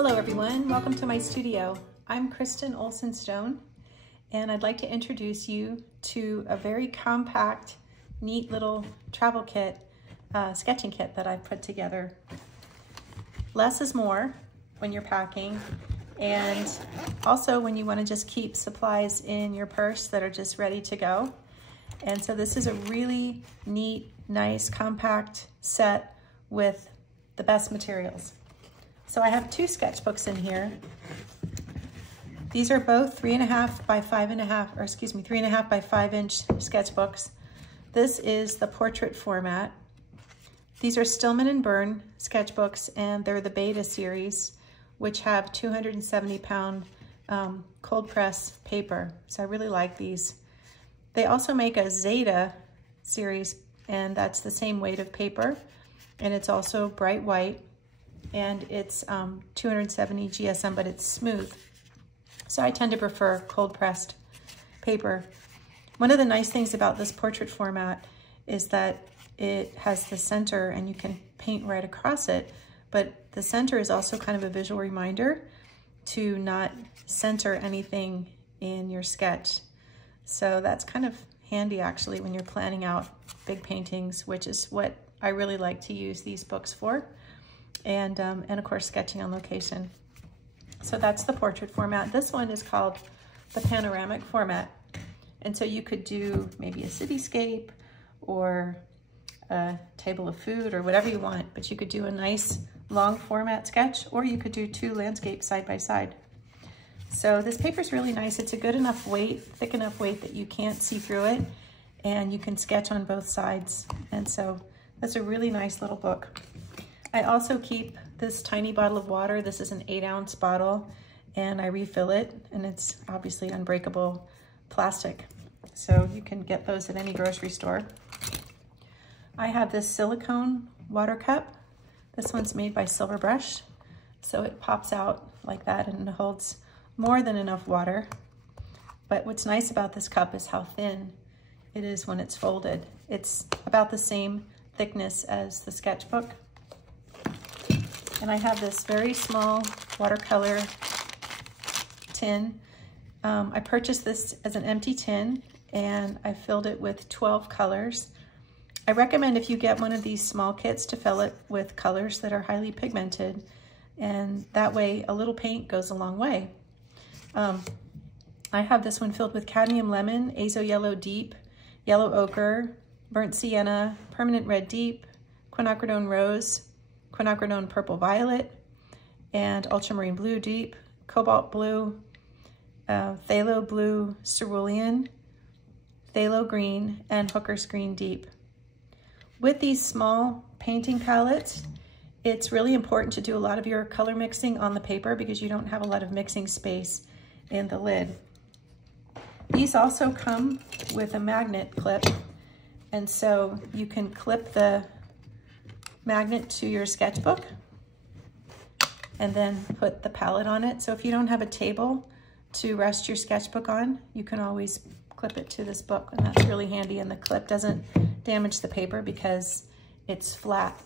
Hello everyone, welcome to my studio. I'm Kristen Olson Stone, and I'd like to introduce you to a very compact, neat little travel kit, sketching kit that I've put together. Less is more when you're packing, and also when you want to just keep supplies in your purse that are just ready to go. And so this is a really neat, nice, compact set with the best materials. So I have two sketchbooks in here. These are both 3.5 by 5.5, or excuse me, 3.5 by 5 inch sketchbooks. This is the portrait format. These are Stillman and Byrne sketchbooks, and they're the Beta series, which have 270-pound cold press paper. So I really like these. They also make a Zeta series, and that's the same weight of paper, and it's also bright white. And it's 270 GSM, but it's smooth. So I tend to prefer cold pressed paper. One of the nice things about this portrait format is that it has the center and you can paint right across it, but the center is also kind of a visual reminder to not center anything in your sketch. So that's kind of handy actually when you're planning out big paintings, which is what I really like to use these books for. And of course sketching on location. So that's the portrait format. This one is called the panoramic format. And so you could do maybe a cityscape or a table of food or whatever you want, but you could do a nice long format sketch, or you could do two landscapes side by side. So this paper is really nice. It's a good enough weight, thick enough weight that you can't see through it, and you can sketch on both sides. And so that's a really nice little book. I also keep this tiny bottle of water. This is an 8-ounce bottle, and I refill it, and it's obviously unbreakable plastic. So you can get those at any grocery store. I have this silicone water cup. This one's made by Silverbrush. So it pops out like that and it holds more than enough water. But what's nice about this cup is how thin it is when it's folded. It's about the same thickness as the sketchbook. And I have this very small watercolor tin. I purchased this as an empty tin, and I filled it with 12 colors. I recommend if you get one of these small kits to fill it with colors that are highly pigmented, and that way a little paint goes a long way. I have this one filled with cadmium lemon, azo yellow deep, yellow ochre, burnt sienna, permanent red deep, quinacridone rose, Quinacridone purple violet, and ultramarine blue deep, cobalt blue, phthalo blue cerulean, phthalo green, and hooker's green deep. With these small painting palettes, it's really important to do a lot of your color mixing on the paper because you don't have a lot of mixing space in the lid. These also come with a magnet clip, and so you can clip the magnet to your sketchbook and then put the palette on it. So if you don't have a table to rest your sketchbook on, you can always clip it to this book, and that's really handy, and the clip doesn't damage the paper because it's flat.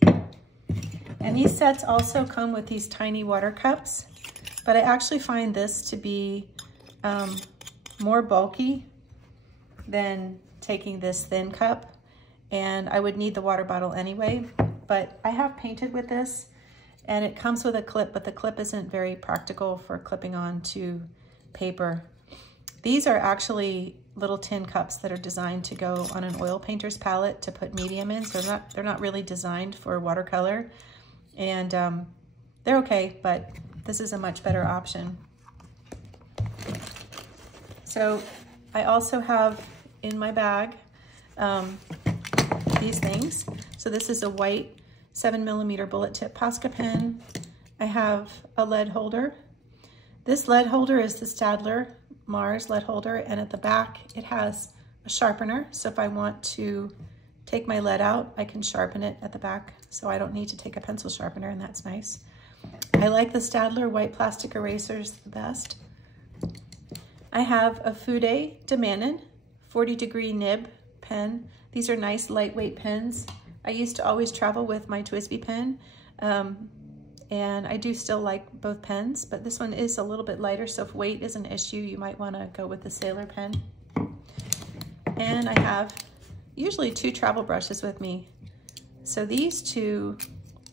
And these sets also come with these tiny water cups, but I actually find this to be more bulky than taking this thin cup, and I would need the water bottle anyway, but I have painted with this, and it comes with a clip, but the clip isn't very practical for clipping on to paper. These are actually little tin cups that are designed to go on an oil painter's palette to put medium in, so they're not really designed for watercolor, and they're okay, but this is a much better option. So I also have in my bag these things. So this is a white 7mm bullet tip Posca pen. I have a lead holder. This lead holder is the Staedtler Mars lead holder, and at the back it has a sharpener. So if I want to take my lead out, I can sharpen it at the back. So I don't need to take a pencil sharpener, and that's nice. I like the Staedtler white plastic erasers the best. I have a Fude de Mannen 40-degree nib pen. These are nice lightweight pens. I used to always travel with my TWSBI pen, and I do still like both pens, but this one is a little bit lighter, so if weight is an issue, you might want to go with the Sailor pen. And I have usually 2 travel brushes with me. So these 2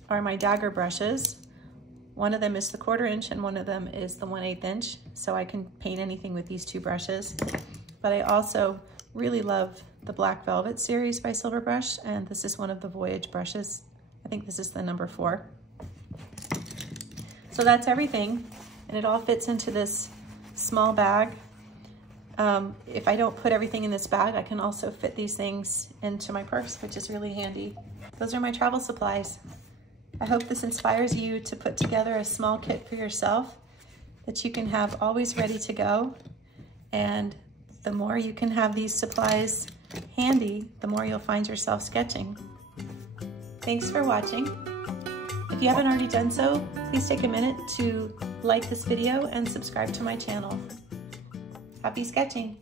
are my Dagger brushes. One of them is the 1/4 inch and one of them is the 1/8 inch, so I can paint anything with these 2 brushes. But I also really love the Black Velvet series by Silverbrush, and this is one of the Voyage brushes. I think this is the number 4. So that's everything, and it all fits into this small bag. If I don't put everything in this bag, I can also fit these things into my purse, which is really handy. Those are my travel supplies. I hope this inspires you to put together a small kit for yourself that you can have always ready to go. And the more you can have these supplies handy, the more you'll find yourself sketching. Thanks for watching. If you haven't already done so, please take a minute to like this video and subscribe to my channel. Happy sketching!